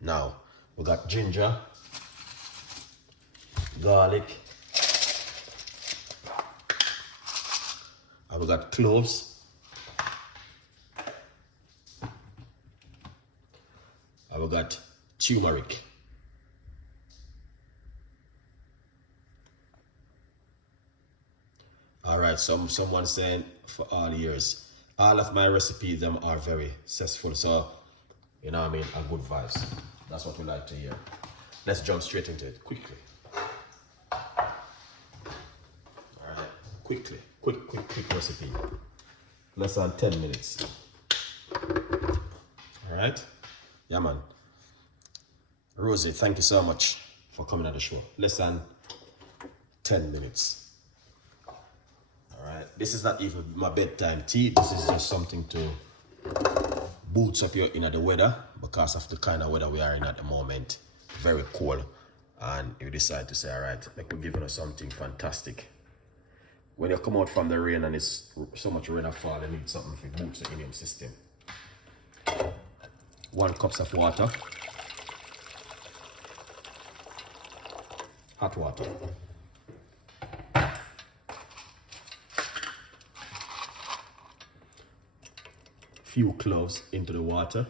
Now, we got ginger, garlic, and we got cloves, and we got turmeric. All right, someone saying for all years, all of my recipes them are very successful. So, you know what I mean, a good vibes. That's what we like to hear. Let's jump straight into it quickly. All right, quick recipe. Less than 10 minutes. All right, yeah man. Rosie, thank you so much for coming on the show. Less than 10 minutes. Alright, this is not even my bedtime tea. This is just something to boost up your inner the weather because of the kind of weather we are in at the moment. Very cold. And you decide to say, alright, like we're giving us something fantastic. When you come out from the rain and it's so much rain fall, you need something to boost the immune system. 1 cup of water. Hot water. Few cloves into the water.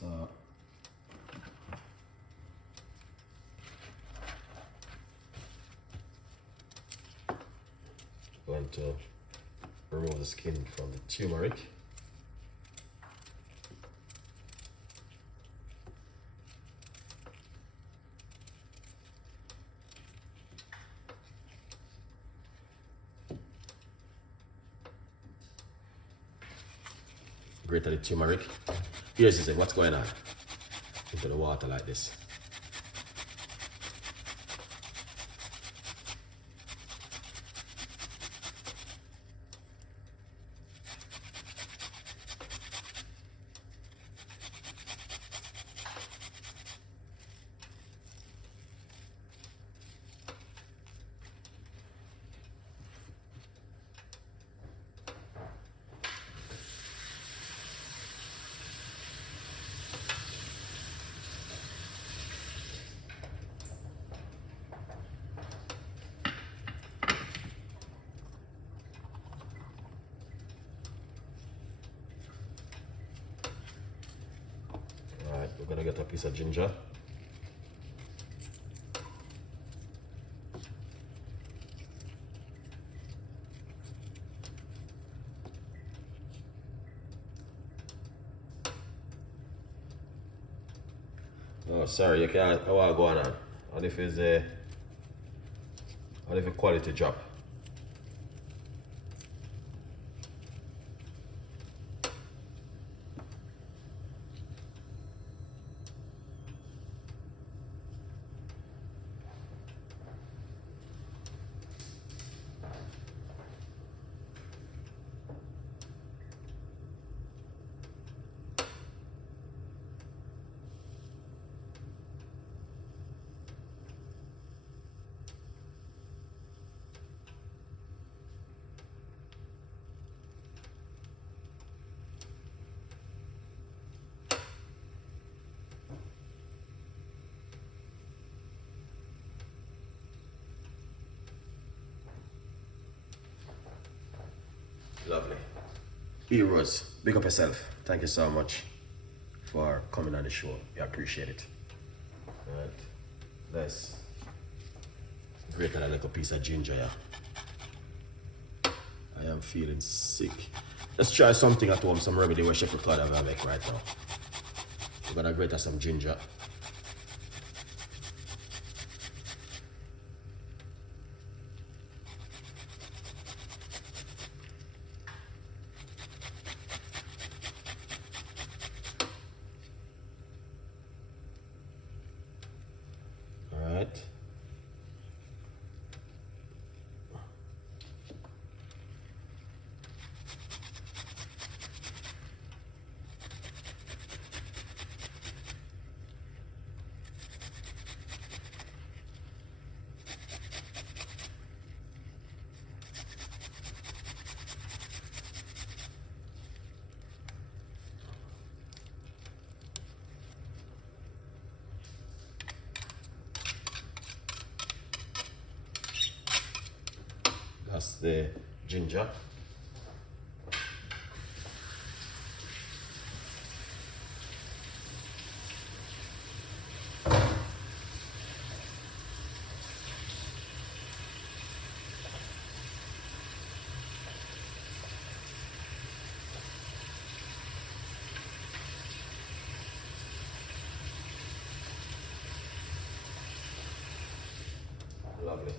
So going to remove the skin from the turmeric. Grate the turmeric. Here's the thing, what's going on? Into the water like this. Alright, we're gonna get a piece of ginger. Oh, sorry, you can't. I want to go on. And if it's a quality job. Lovely. Heroes, big up yourself. Thank you so much for coming on the show. I appreciate it. All right. Let's grated a little piece of ginger, yeah. I am feeling sick. Let's try something at home, some remedy where Chef Ricardo will make right now. We're gonna grate some ginger. All right. That's the ginger. Lovely.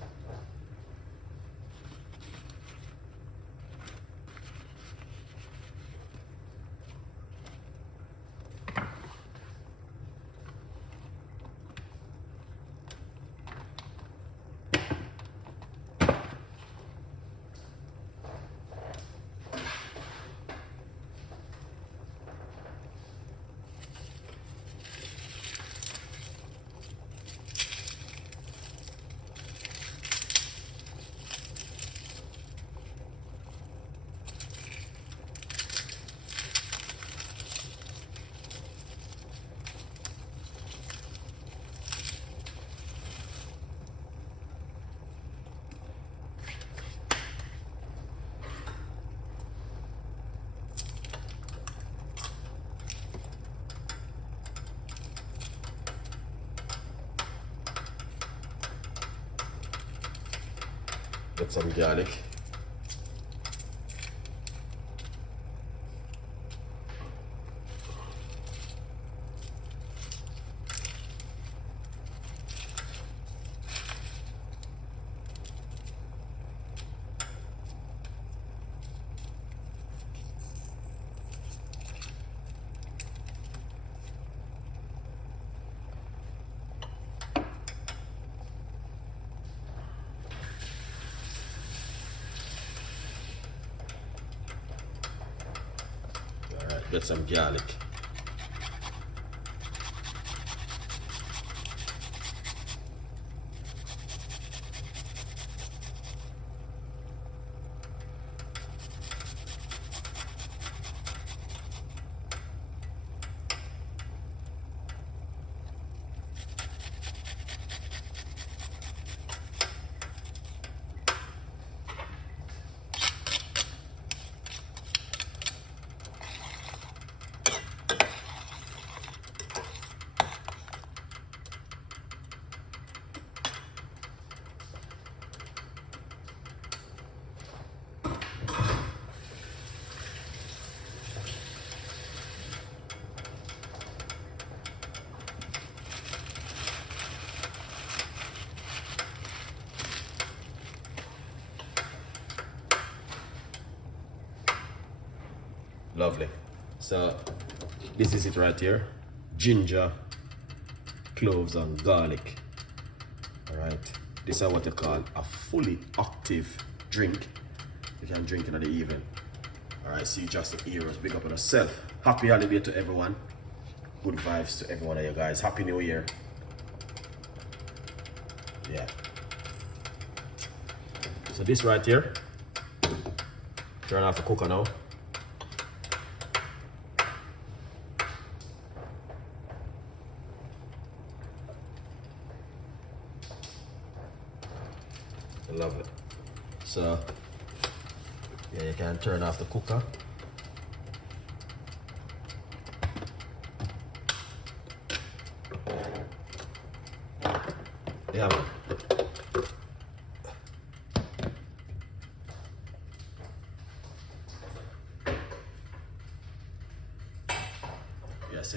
Get some garlic. Get some garlic. Lovely. So this is it right here. Ginger, cloves and garlic. All right. This is what you call a fully active drink. You can drink it in the evening. All right. See just the heroes. Big up on yourself. Happy holiday to everyone. Good vibes to every one of you guys. Happy New Year. Yeah. So this right here. Turn off the cooker now. Love it. So yeah, you can turn off the cooker. Yeah, man.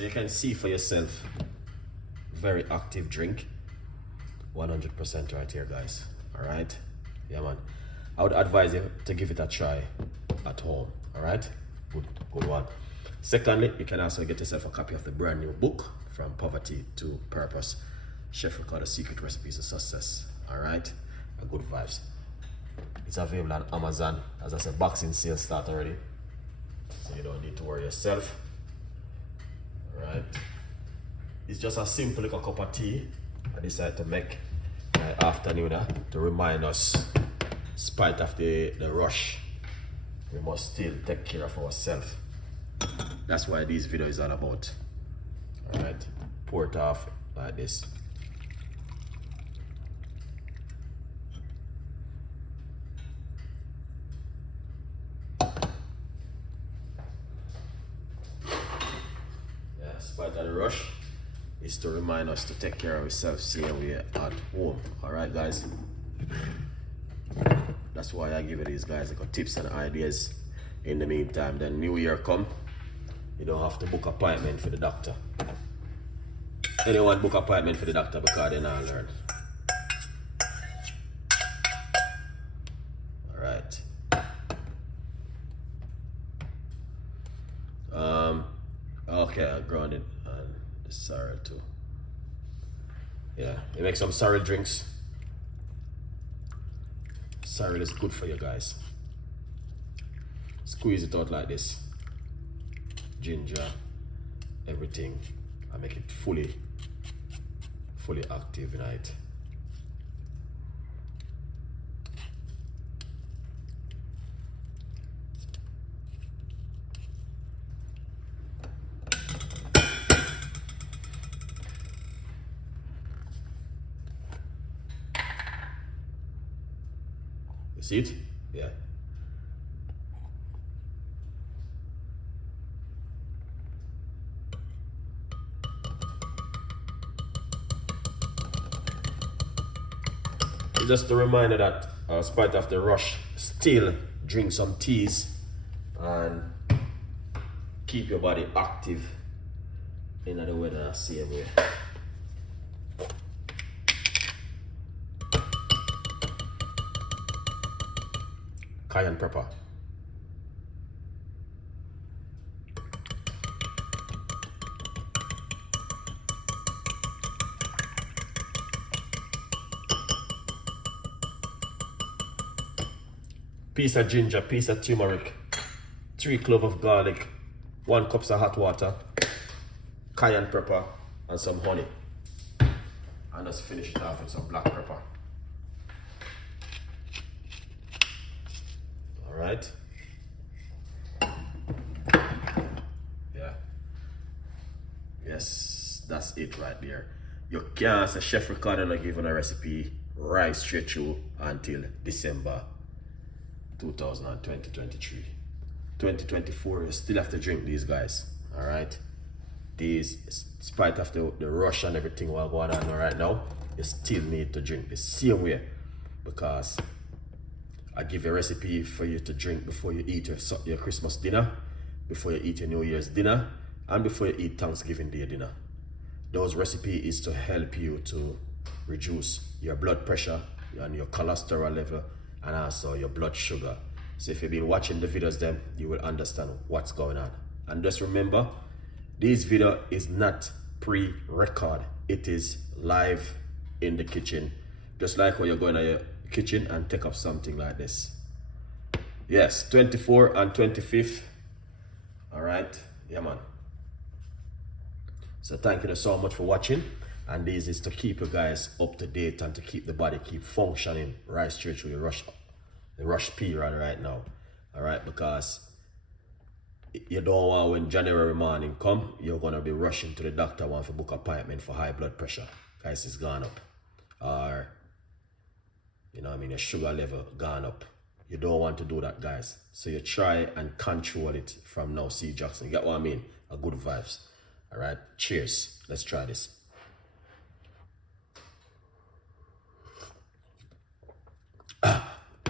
you can see for yourself, very active drink, 100% right here, guys. All right, yeah, man. I would advise you to give it a try at home. All right, good one. Secondly, you can also get yourself a copy of the brand new book, From Poverty to Purpose, Chef Ricardo Secret Recipes of Success. All right, and good vibes. It's available on Amazon. As I said, boxing sale start already, so you don't need to worry yourself. All right, it's just a simple little cup of tea I decided to make afternoon to remind us, spite of the rush, we must still take care of ourselves. That's why this video is all about. All right, pour it off like this. Yeah, spite of the rush, is to remind us to take care of ourselves, seeing we're at home. All right, guys. That's why I give you these guys like tips and ideas. In the meantime, then New Year come, you don't have to book appointment for the doctor. Anyone book appointment for the doctor because they not learn. All right. Okay, I grounded and the sorrel too. Yeah, you make some sorrel drinks. Sorrel is good for you guys. Squeeze it out like this. Ginger, everything. I make it fully active in it. You see it? Yeah. It's just a reminder that, in spite of the rush, still drink some teas and keep your body active in the weather the same way. Cayenne pepper. Piece of ginger, piece of turmeric, 3 cloves of garlic, 1 cup of hot water, cayenne pepper, and some honey. And just finish it off with some black pepper. All right. Yeah. Yes, that's it right there. You can't say Chef Ricardo not giving a recipe right straight through until December 2023. 2024, you still have to drink these, guys. All right. These, in spite of the rush and everything while going on right now, you still need to drink the same way, because I give you a recipe for you to drink before you eat your Christmas dinner, before you eat your New Year's dinner, and before you eat Thanksgiving Day dinner. Those recipe is to help you to reduce your blood pressure and your cholesterol level, and also your blood sugar. So if you've been watching the videos, then you will understand what's going on. And just remember, this video is not pre-record. It is live in the kitchen. Just like when you're going to your kitchen and take up something like this. Yes, 24 and 25th. All right, yeah, man. So thank you so much for watching. And this is to keep you guys up to date and to keep the body keep functioning right straight through the rush period right now. All right, because you don't want when January morning come, you're gonna be rushing to the doctor want to book appointment for high blood pressure. Guys, it's gone up. Or you know what I mean, your sugar level gone up. You don't want to do that, guys. So you try and control it from now. See Jackson, you get what I mean? A good vibes. All right, cheers. Let's try this.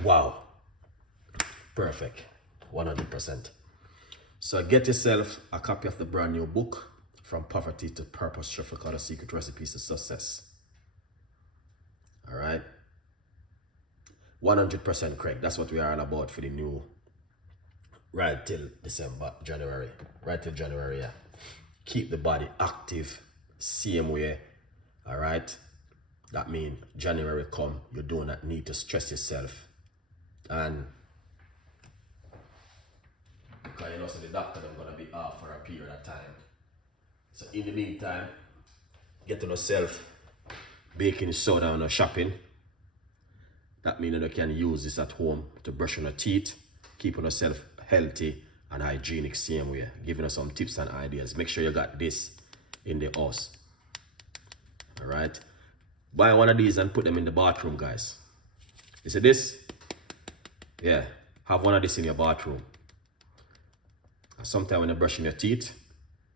Wow, perfect, 100%. So get yourself a copy of the brand new book, from poverty to purpose. Chef Ricardo secret recipes to success. All right. 100% correct. That's what we are all about for the new, right till December, January. Right till January, yeah. Keep the body active, same way. All right. That means January come, you do not need to stress yourself. And because you know, so the doctor is going to be off for a period of time. So in the meantime, get to yourself baking soda or shopping. That means you can use this at home to brush on your teeth, keeping yourself healthy and hygienic same way. Giving us some tips and ideas. Make sure you got this in the house. All right. Buy one of these and put them in the bathroom, guys. You see this? Yeah. Have one of this in your bathroom. Sometimes when you're brushing your teeth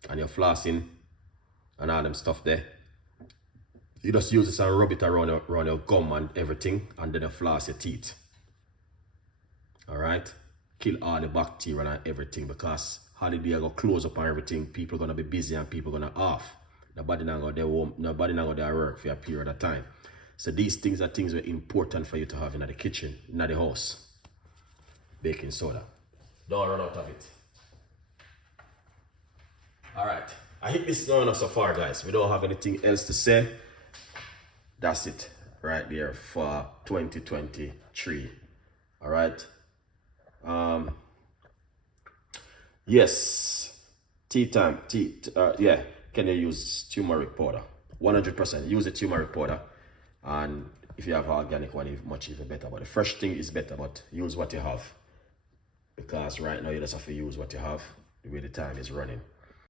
and you're flossing and all them stuff there, you just use this and rub it around your gum and everything, and then you floss your teeth. All right? Kill all the bacteria and everything, because holiday are going to close up and everything. People are going to be busy and people are going to off. Nobody not going to home, nobody not going to work for a period of time. So these things are things that are important for you to have in the kitchen, in the house. Baking soda. Don't run out of it. All right, I think this is not enough so far, guys. We don't have anything else to say. That's it right there for 2023. All right. Yes, tea time. Yeah. Can you use turmeric powder? 100%. Use the turmeric powder, and if you have organic one, it's much even better. But the fresh thing is better. But use what you have, because right now you just have to use what you have. The way the time is running.